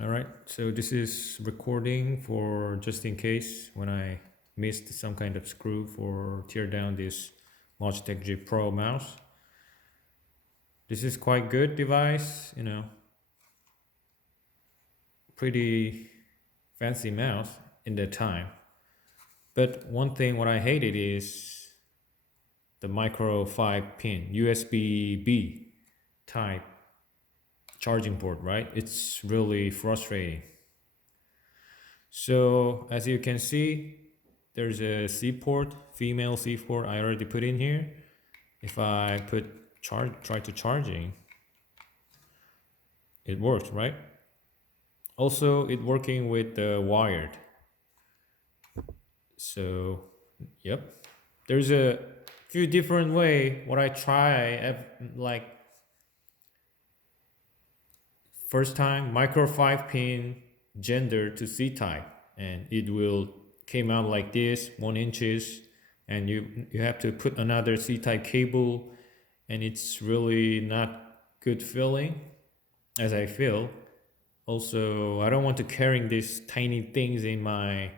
All right, so this is recording for just in case when I missed some kind of screw for tear down this Logitech G Pro mouse. This is quite good device, pretty fancy mouse in the time. But one thing what I hated is the micro 5 pin USB-B type charging port, right? It's really frustrating. So as you can see, there's a C port, female C port I already put in here. If I try to charging, it works, right? Also, it working with the wired. So, yep. There's a few different way what I try, like first time micro 5 pin gender to C type, and it will came out like this 1 inches, and you have to put another C type cable, and it's really not good feeling as I feel. Also, I don't want to carrying these tiny things in my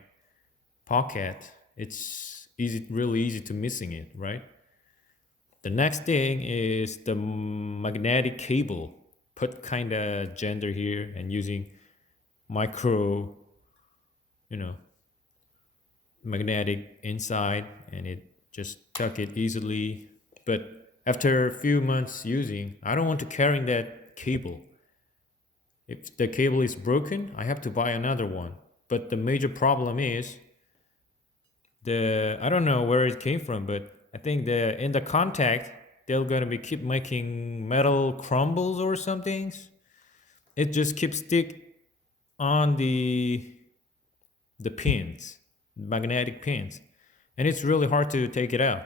pocket. It's really easy to missing it, right? The next thing is the magnetic cable. Put kind of gender here and using micro, you know, magnetic inside, and it just tuck it easily. But after a few months using, I don't want to carry that cable. If the cable is broken, I have to buy another one. But the major problem is I don't know where it came from, but I think in the contact they're gonna be keep making metal crumbles or something. It just keeps stick on the pins, magnetic pins, and it's really hard to take it out.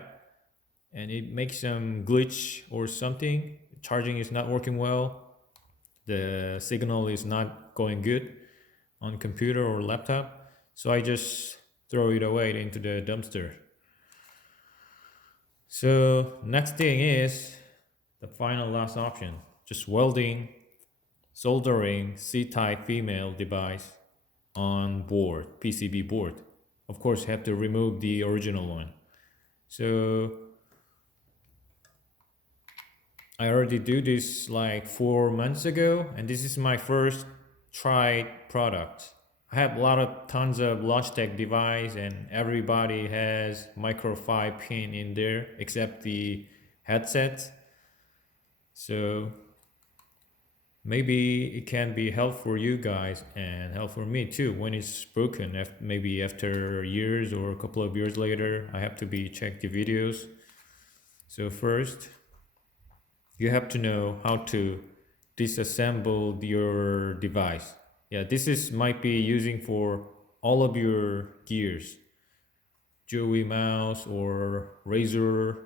And it makes some glitch or something. Charging is not working well. The signal is not going good on computer or laptop, so I just throw it away into the dumpster. So next thing is the final last option, just welding, soldering C-type female device on board, PCB board. Of course, you have to remove the original one. So I already do this like 4 months ago, and this is my first tried product. I have tons of Logitech device, and everybody has micro 5 pin in there except the headset. So maybe it can be help for you guys and help for me too when it's broken. Maybe after years or a couple of years later, I have to check the videos. So first, you have to know how to disassemble your device. Yeah, might be using for all of your gears, Joey mouse or Razer,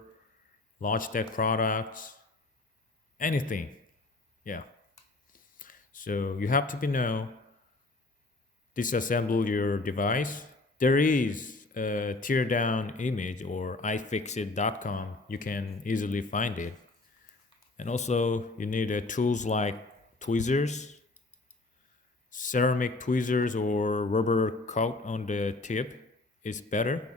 Logitech products, anything. Yeah. So you have to know disassemble your device. There is a teardown image or ifixit.com. You can easily find it. And also you need tools like tweezers, ceramic tweezers or rubber coat on the tip is better,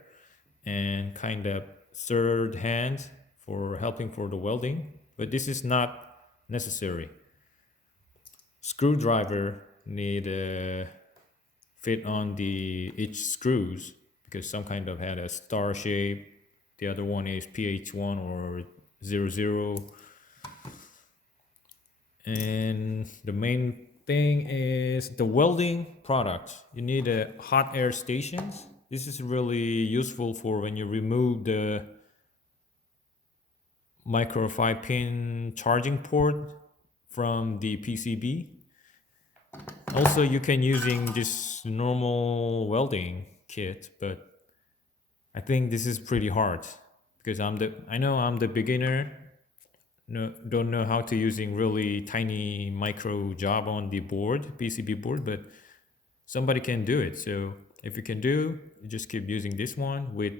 and kind of third hand for helping for the welding, but this is not necessary. Screwdriver need fit on the each screws because some kind of had a star shape. The other one is pt.1 or 00. And the main thing is the welding products. You need hot air stations. This is really useful for when you remove the micro 5 pin charging port from the PCB. Also, you can using this normal welding kit, but I think this is pretty hard because I know I'm the beginner. No, don't know how to using really tiny micro job on the board, PCB board, but somebody can do it. So if you can do, you just keep using this one with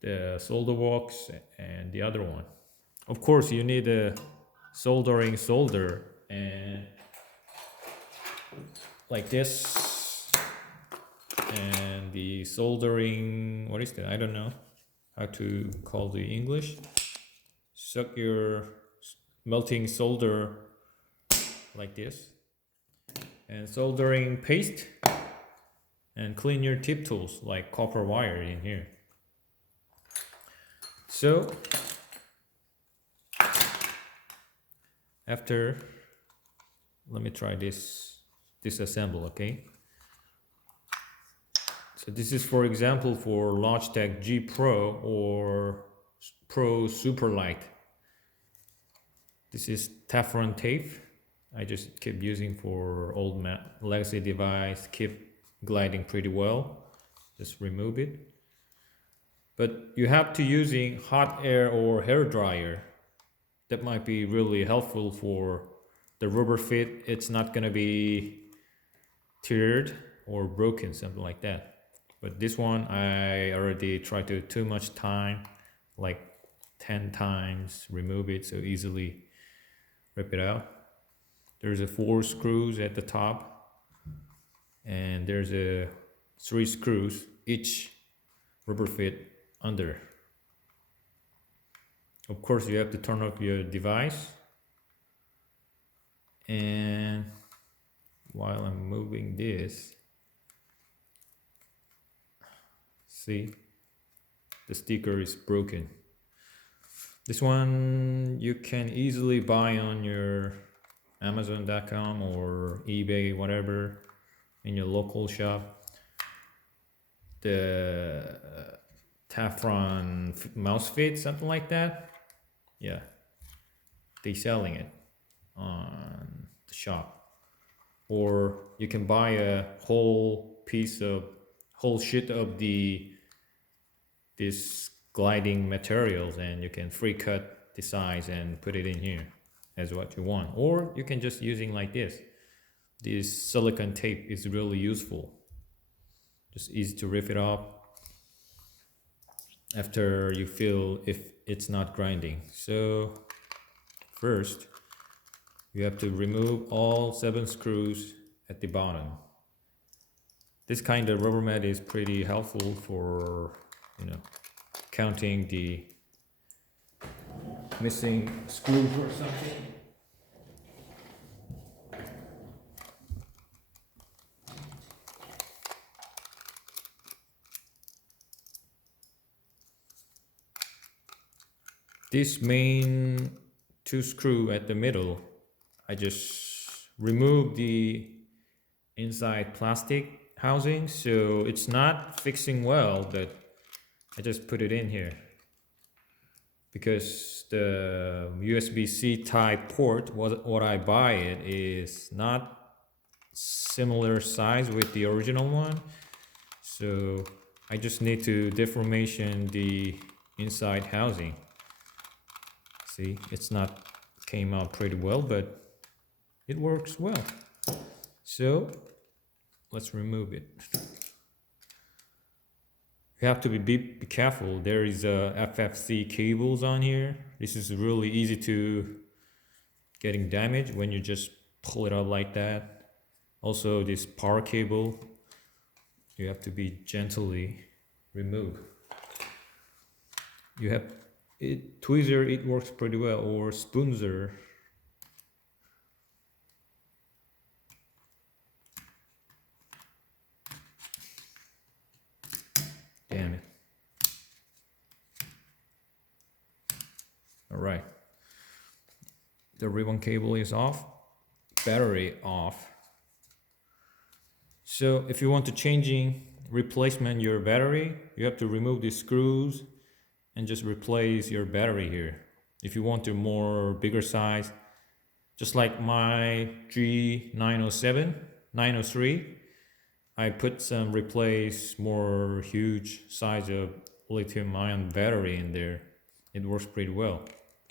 the solder box and the other one. Of course, you need a solder, and like this. And the soldering, what is that? I don't know how to call the English. Suck your melting solder like this. And soldering paste. And clean your tip tools like copper wire in here. So after, let me try this disassemble, okay? So this is, for example, for Logitech G Pro or Pro Superlight. This is Teflon tape. I just keep using for old legacy device, keep gliding pretty well. Just remove it. But you have to using hot air or hair dryer. That might be really helpful for the rubber fit. It's not gonna be teared or broken, something like that. But this one, I already tried to too much time, like 10 times, remove it so easily rip it out. There's a 4 screws at the top, and there's a 3 screws, each rubber fit under. Of course, you have to turn off your device. And while I'm moving this, see, the sticker is broken. This one you can easily buy on your Amazon.com or eBay, whatever, in your local shop. The Teflon mouse fit, something like that. Yeah, they selling it on the shop. Or you can buy a whole sheet of this gliding materials, and you can free cut the size and put it in here as what you want. Or you can just using like this. This silicone tape is really useful. Just easy to rip it off after you feel if it's not grinding. So first you have to remove all 7 screws at the bottom. This kind of rubber mat is pretty helpful for, counting the missing screws or something. This main 2 screw at the middle, I just removed the inside plastic housing, so it's not fixing well, but I just put it in here because the USB-C type port, what I buy it, is not similar size with the original one, so I just need to deformation the inside housing. See, it's not came out pretty well, but it works well. So let's remove it. You have to be careful. There is FFC cables on here. This is really easy to getting damaged when you just pull it up like that. Also, this power cable, you have to be gently remove. You have tweezer, it works pretty well, or spoonzer. Damn it. All right. The ribbon cable is off, battery off. So if you want to replacement your battery, you have to remove the screws and just replace your battery here. If you want a more bigger size, just like my G907, 903, I put some replace more huge size of lithium ion battery in there. It works pretty well.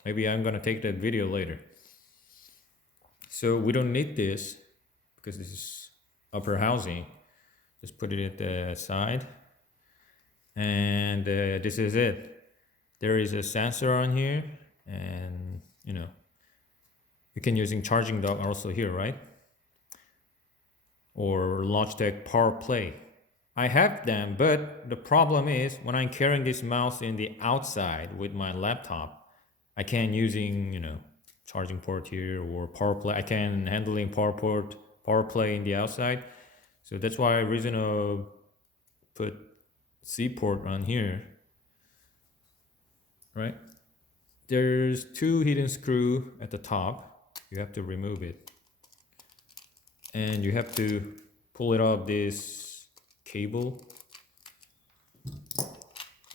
Maybe I'm gonna take that video later. So we don't need this because this is upper housing. Just put it at the side, and this is it. There is a sensor on here, and you can using charging dock also here, right? or Logitech Power Play. I have them, but the problem is when I'm carrying this mouse in the outside with my laptop, I can using, charging port here or power play. I can handling power play in the outside. So that's why I reason to put C port on here, right? There's two hidden screw at the top. You have to remove it. And you have to pull it off this cable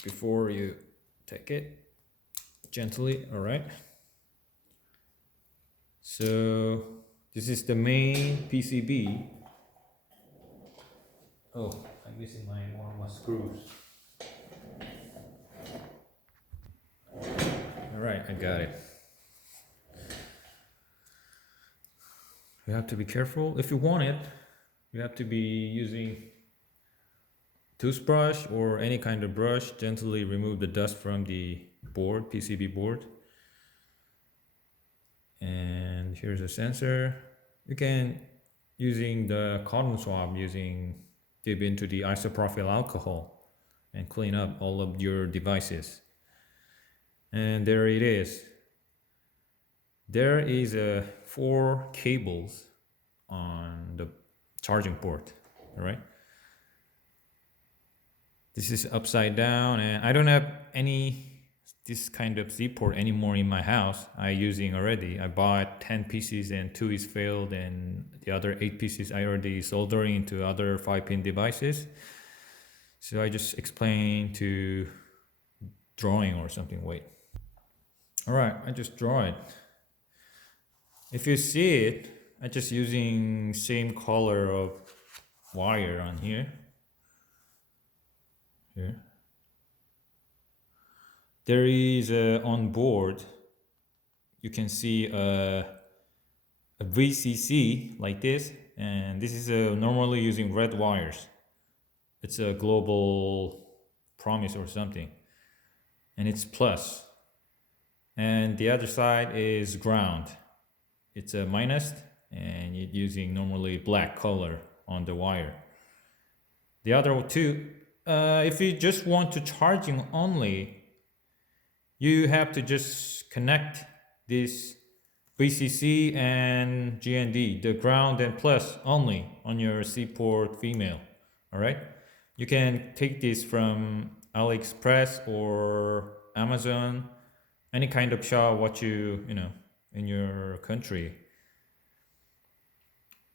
before you take it gently, all right? So this is the main PCB. Oh, I'm missing one of my screws. All right, I got it. You have to be careful. If you want it, you have to be using toothbrush or any kind of brush. Gently remove the dust from the board, PCB board. And here's a sensor. You can, using the cotton swab, dip into the isopropyl alcohol and clean up all of your devices. And there it is. There is 4 cables on the charging port, all right? This is upside down, and I don't have this kind of Z port anymore in my house. I'm using already. I bought 10 pieces and 2 is failed, and the other 8 pieces I already soldering into other 5-pin devices. So I just explained to drawing or something. Wait. All right, I just draw it. If you see it, I'm just using same color of wire on here. Here. There is on board, you can see a VCC like this, and this is normally using red wires. It's a global promise or something, and it's plus. And the other side is ground. It's a minus, and you're using normally black color on the wire. The other two, if you just want to charging only, you have to just connect this VCC and GND, the ground and plus only on your C port female, all right? You can take this from AliExpress or Amazon, any kind of shop what you in your country.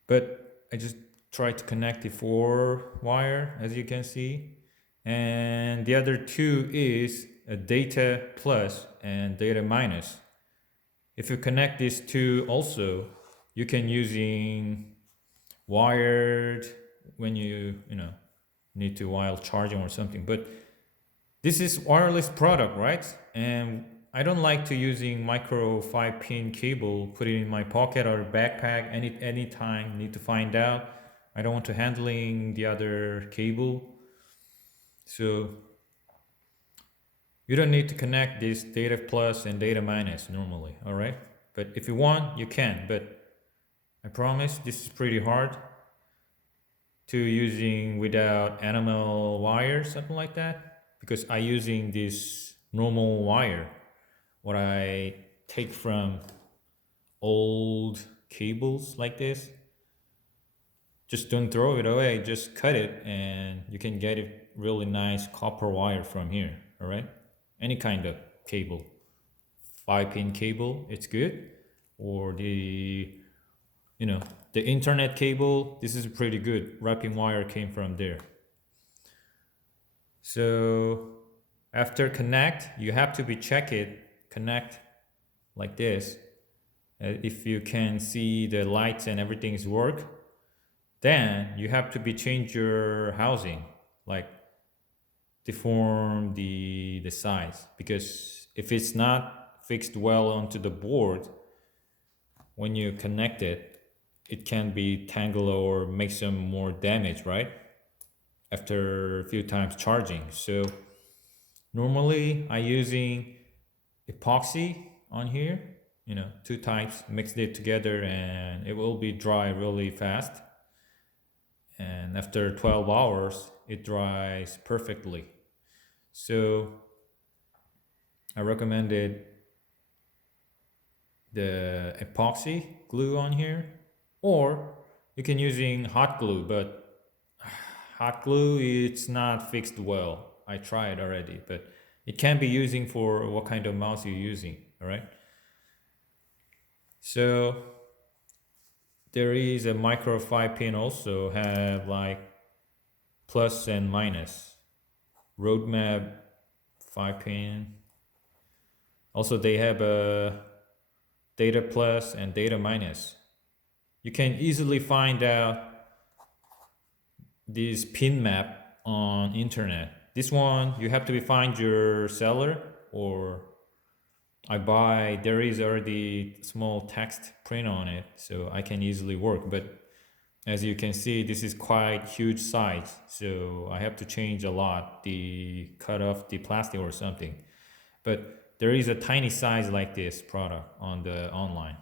But I just try to connect the 4 wire, as you can see. And the other 2 is a data plus and data minus. If you connect these 2 also, you can using wired when you need to while charging or something. But this is wireless product, right? And I don't like to using micro 5-pin cable, put it in my pocket or backpack any time, need to find out. I don't want to handling the other cable. So you don't need to connect this data plus and data minus normally, all right? But if you want, you can, but I promise this is pretty hard to using without animal wire, something like that, because I using this normal wire, what I take from old cables like this. Just don't throw it away, just cut it, and you can get a really nice copper wire from here, all right? Any kind of cable, 5-pin cable, it's good. Or the internet cable, this is pretty good. Wrapping wire came from there. So after connect, you have to be connect like this. If you can see the lights and everything is work, then you have to be change your housing, like deform the size, because if it's not fixed well onto the board, when you connect it, it can be tangled or make some more damage, right? After a few times charging. So normally I using epoxy on here, 2 types, mixed it together and it will be dry really fast. and after 12 hours it dries perfectly. So I recommended the epoxy glue on here, or you can using hot glue, but hot glue it's not fixed well. I tried already, but it can be using for what kind of mouse you're using. All right, so there is a micro 5 pin also have like plus and minus. Roadmap 5 pin. Also they have a data plus and data minus. You can easily find out this pin map on internet. This one you have to find your seller, or there is already small text print on it, so I can easily work. But as you can see, this is quite huge size, so I have to change a lot, cut off the plastic or something. But there is a tiny size like this product on the online.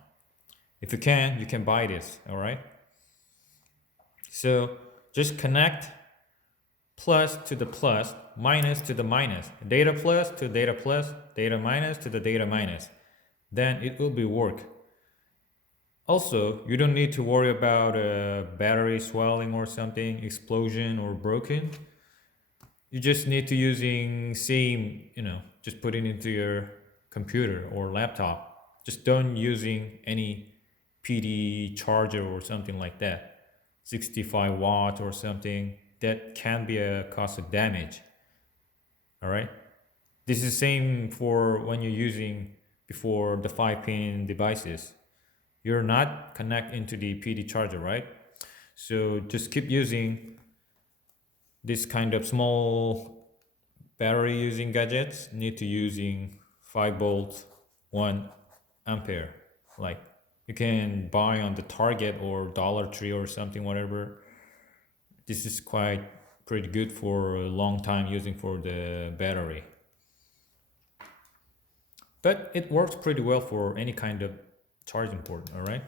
If you can buy this. All right, so just connect plus to the plus, minus to the minus, data plus to data plus, data minus to the data minus. Then it will be work. Also, you don't need to worry about battery swelling or something, explosion or broken. You just need to using same, just put it into your computer or laptop. Just don't using any PD charger or something like that. 65 watt or something. That can be a cause of damage. All right. This is same for when you're using before the 5-pin devices. You're not connect into the PD charger, right? So just keep using this kind of small battery using gadgets. Need to using 5 volt 1 ampere. Like you can buy on the Target or Dollar Tree or something, whatever. This is quite pretty good for a long time using for the battery. But it works pretty well for any kind of charging port. All right,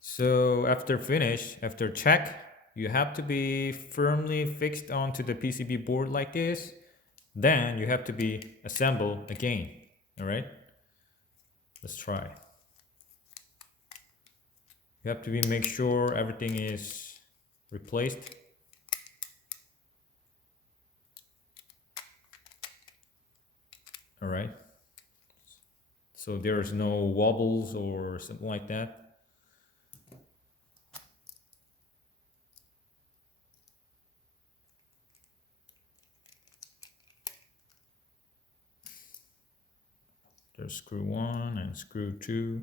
so after check, you have to be firmly fixed onto the PCB board like this. Then you have to be assembled again. All right, let's try. You have to make sure everything is replaced. All right, so there's no wobbles or something like that. There's screw 1 and screw 2.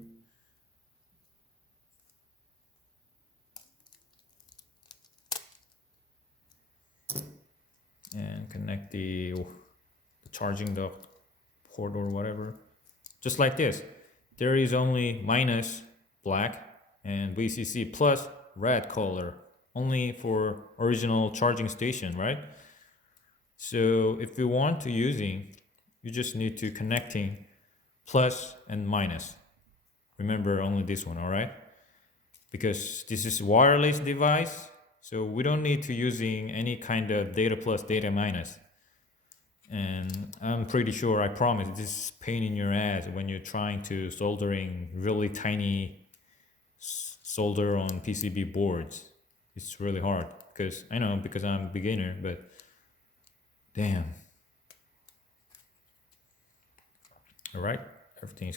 And connect the charging the port or whatever. Just like this. There is only minus black and VCC plus red color. Only for original charging station, right? So if you want to using, you just need to connecting plus and minus. Remember only this one, all right? Because this is wireless device, so we don't need to using any kind of data plus, data minus. And I'm pretty sure, I promise, this is pain in your ass when you're trying to soldering really tiny solder on PCB boards. It's really hard because I know, because I'm a beginner, but damn. All right, everything is